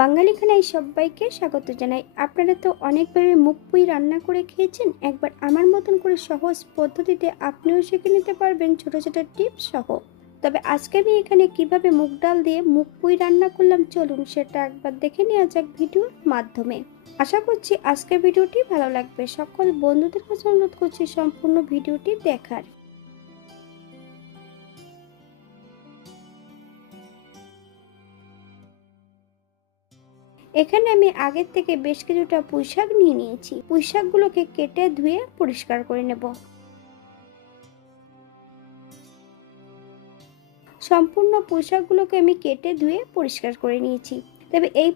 বাঙালি খানায় সবাইকে স্বাগত জানাই। আপনারা তো অনেকভাবে মুগ পুঁই রান্না করে খেয়েছেন। একবার আমার মতন করে সহজ পদ্ধতিতে আপনিও শিখে নিতে পারবেন ছোট ছোট টিপস সহ। তবে আজকে আমি এখানে কিভাবে মুগ ডাল দিয়ে মুগ পুঁই রান্না করলাম, চলুন সেটা একবার দেখে নেওয়া যাক ভিডিওর মাধ্যমে। আশা করছি আজকের ভিডিওটি ভালো লাগবে। সকল বন্ধুদের কাছে অনুরোধ করছি সম্পূর্ণ ভিডিওটি দেখার। এখানে আমি আগের থেকে বেশ কিছুটা পুঁইশাক নিয়ে নিয়েছি। পুঁইশাকগুলোকে কেটে ধুয়ে পরিষ্কার করে নেব। সম্পূর্ণ পুঁইশাকগুলোকে আমি কেটে ধুয়ে পরিষ্কার করে নিয়েছি। তবে এই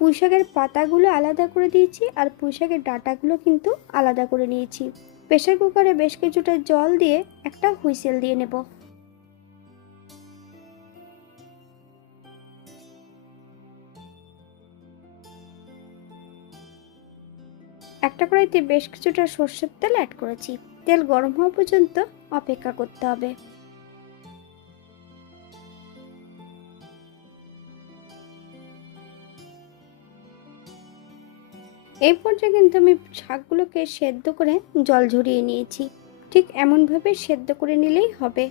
পুঁইশাকের পাতাগুলো আলাদা করে দিয়েছি, আর পুঁইশাকের ডাঁটাগুলো কিন্তু আলাদা করে নিয়েছি। প্রেসার কুকারে বেশ কিছুটা জল দিয়ে একটা হুইসেল দিয়ে নেব। একটা কড়াইতে বেশ কিছুটা সর্ষের তেল অ্যাড করেছি। তেল গরম হওয়া পর্যন্ত অপেক্ষা করতে হবে। এই পর্যায়ে কিন্তু আমি শাকগুলোকে সেদ্ধ করে জল ঝরিয়ে নিয়েছি। ঠিক এমনভাবে সেদ্ধ করে নিলেই হবে।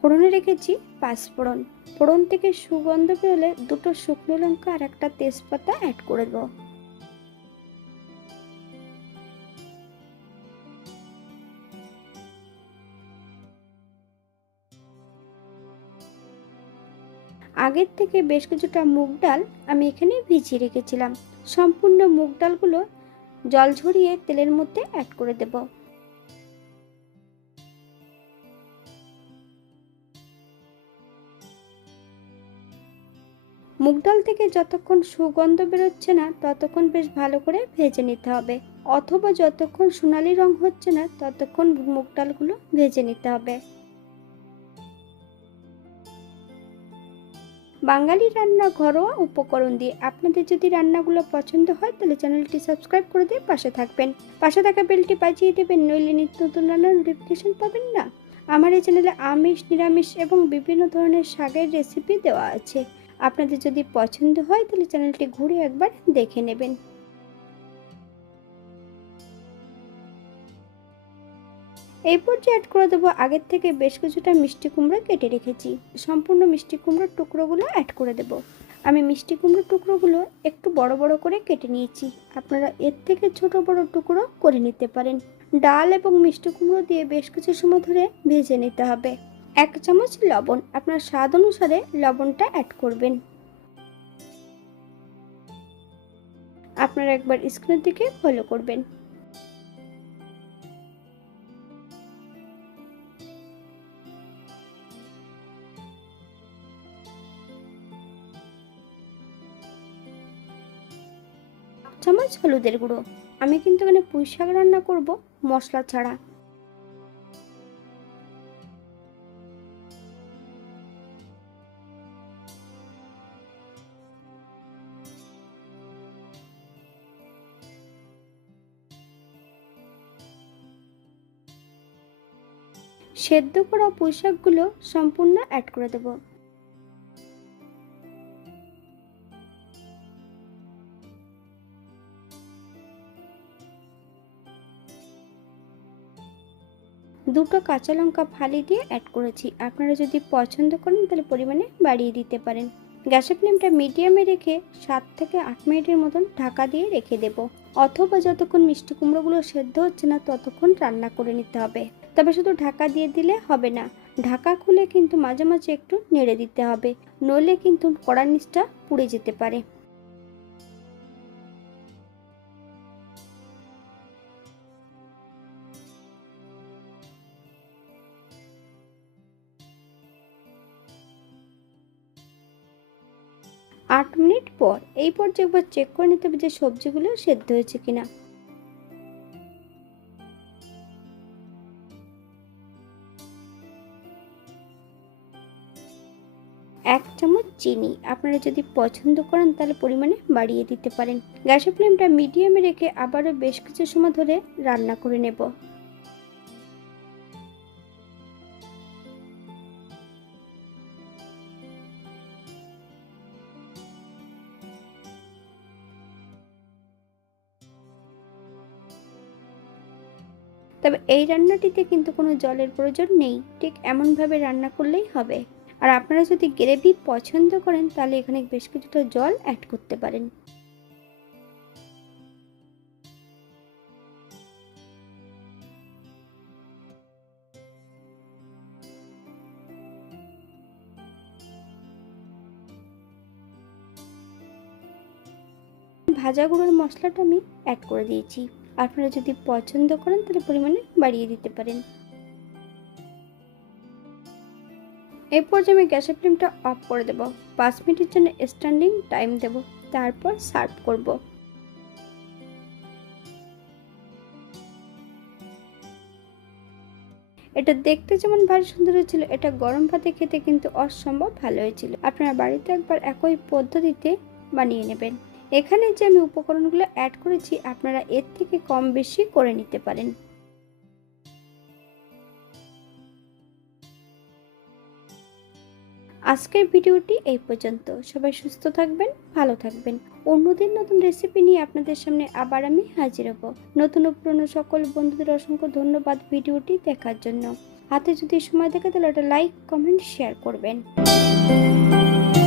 ফোড়নে রেখেছি পাঁচফোড়ন। ফোড়ন থেকে সুগন্ধ বেরোলে দুটো শুকনো লঙ্কা আর একটা তেজপাতা অ্যাড করে দেবো। আগের থেকে বেশ কিছুটা মুগ ডাল আমি এখানে ভিজিয়ে রেখেছিলাম। সম্পূর্ণ মুগ ডালগুলো জল ঝরিয়ে তেলের মধ্যে অ্যাড করে দেব। মুগ ডাল থেকে যতক্ষণ সুগন্ধ বেরোচ্ছে না ততক্ষণ বেশ ভালো করে ভেজে নিতে হবে, অথবা যতক্ষণ সোনালি রং হচ্ছে না ততক্ষণ মুগ ডালগুলো ভেজে নিতে হবে। বাঙালি রান্না ঘরোয়া উপকরণ দিয়ে আপনাদের যদি রান্নাগুলো পছন্দ হয় তাহলে চ্যানেলটি সাবস্ক্রাইব করে দিয়ে পাশে থাকবেন। পাশে থাকা বেলটি বাজিয়ে দেবেন, নইলে নিত্য নতুন রান্নার নোটিফিকেশন পাবেন না। আমার এই চ্যানেলে আমিষ, নিরামিষ এবং বিভিন্ন ধরনের শাকের রেসিপি দেওয়া আছে। আপনাদের যদি পছন্দ হয় তাহলে চ্যানেলটি ঘুরে একবার দেখে নেবেন। এই পর্যায়ে অ্যাড করে দেবো আগের থেকে বেশ কিছুটা মিষ্টি কুমড়া কেটে রেখেছি। সম্পূর্ণ মিষ্টি কুমড়োর টুকরোগুলো অ্যাড করে দেব। আমি মিষ্টি কুমড়োর টুকরোগুলো একটু বড় বড় করে কেটে নিয়েছি। আপনারা এর থেকে ছোট বড় টুকরো করে নিতে পারেন। ডাল এবং মিষ্টি কুমড়ো দিয়ে বেশ কিছু সময় ধরে ভেজে নিতে হবে। 1 চামচ লবণ, আপনার স্বাদ অনুসারে লবণটা অ্যাড করবেন। আপনারা একবার স্ক্রিনের দিকে ফলো করবেন। চামচ হলুদের গুঁড়ো। আমি কিন্তু এখানে পুঁই শাক রান্না করব মশলা ছাড়া। সেদ্ধ করা পুঁই শাকগুলো সম্পূর্ণ অ্যাড করে দেব। দুটো কাঁচা লঙ্কা ফালি দিয়ে অ্যাড করেছি। আপনারা যদি পছন্দ করেন তাহলে পরিমাণে বাড়িয়ে দিতে পারেন। গ্যাসের ফ্লেমটা মিডিয়ামে রেখে 7 থেকে 8 মিনিটের মতন ঢাকা দিয়ে রেখে দেব, অথবা যতক্ষণ মিষ্টি কুমড়োগুলো সেদ্ধ হচ্ছে না ততক্ষণ রান্না করে নিতে হবে। তবে শুধু ঢাকা দিয়ে দিলে হবে না, ঢাকা খুলে কিন্তু মাঝে মাঝে একটু নেড়ে দিতে হবে, নইলে কিন্তু কড়ার নিচটা পুড়ে যেতে পারে। 8 মিনিট পর এই পর্যায়ে একবার চেক করে নিতে হবে যে সবজিগুলো সেদ্ধ হয়েছে কিনা। 1 চামচ চিনি, আপনারা যদি পছন্দ করেন তাহলে পরিমাণে বাড়িয়ে দিতে পারেন। গ্যাসের ফ্লেমটা মিডিয়ামে রেখে আবারও বেশ কিছু সময় ধরে রান্না করে নেব। তবে এই রান্নাটিতে কিন্তু কোনো জলের প্রয়োজন নেই, ঠিক এমনভাবে রান্না করলেই হবে। আর আপনারা যদি গ্রেভি পছন্দ করেন তাহলে এখানে বেশ কিছুটা জল অ্যাড করতে পারেন। ভাজা গুঁড়োর মশলাটা আমি অ্যাড করে দিয়েছি, আপনারা যদি পছন্দ করেন তাহলে পরিমাণে বাড়িয়ে দিতে পারেন। এই পর্যায়ে আমি গ্যাসের ফ্লেমটা অফ করে দেব। 5 মিনিটের জন্য স্ট্যান্ডিং টাইম দেব, তারপর সার্ভ করব। এটা দেখতে যেমন ভারী সুন্দর হয়েছিল, এটা গরম ভাতে খেতে কিন্তু অসম্ভব ভালো হয়েছিল। আপনারা বাড়িতে একবার একই পদ্ধতিতে বানিয়ে নেবেন। এখানে যে আমি উপকরণগুলো অ্যাড করেছি আপনারা এর থেকে কম বেশি করে নিতে পারেন। আজকের ভিডিওটি এই পর্যন্ত। সবাই সুস্থ থাকবেন, ভালো থাকবেন। অন্যদিন নতুন রেসিপি নিয়ে আপনাদের সামনে আবার আমি হাজির হব। নতুন ও পুরনো সকল বন্ধুদের অসংখ্য ধন্যবাদ ভিডিওটি দেখার জন্য। হাতে যদি সময় থাকে তাহলে একটা লাইক, কমেন্ট, শেয়ার করবেন।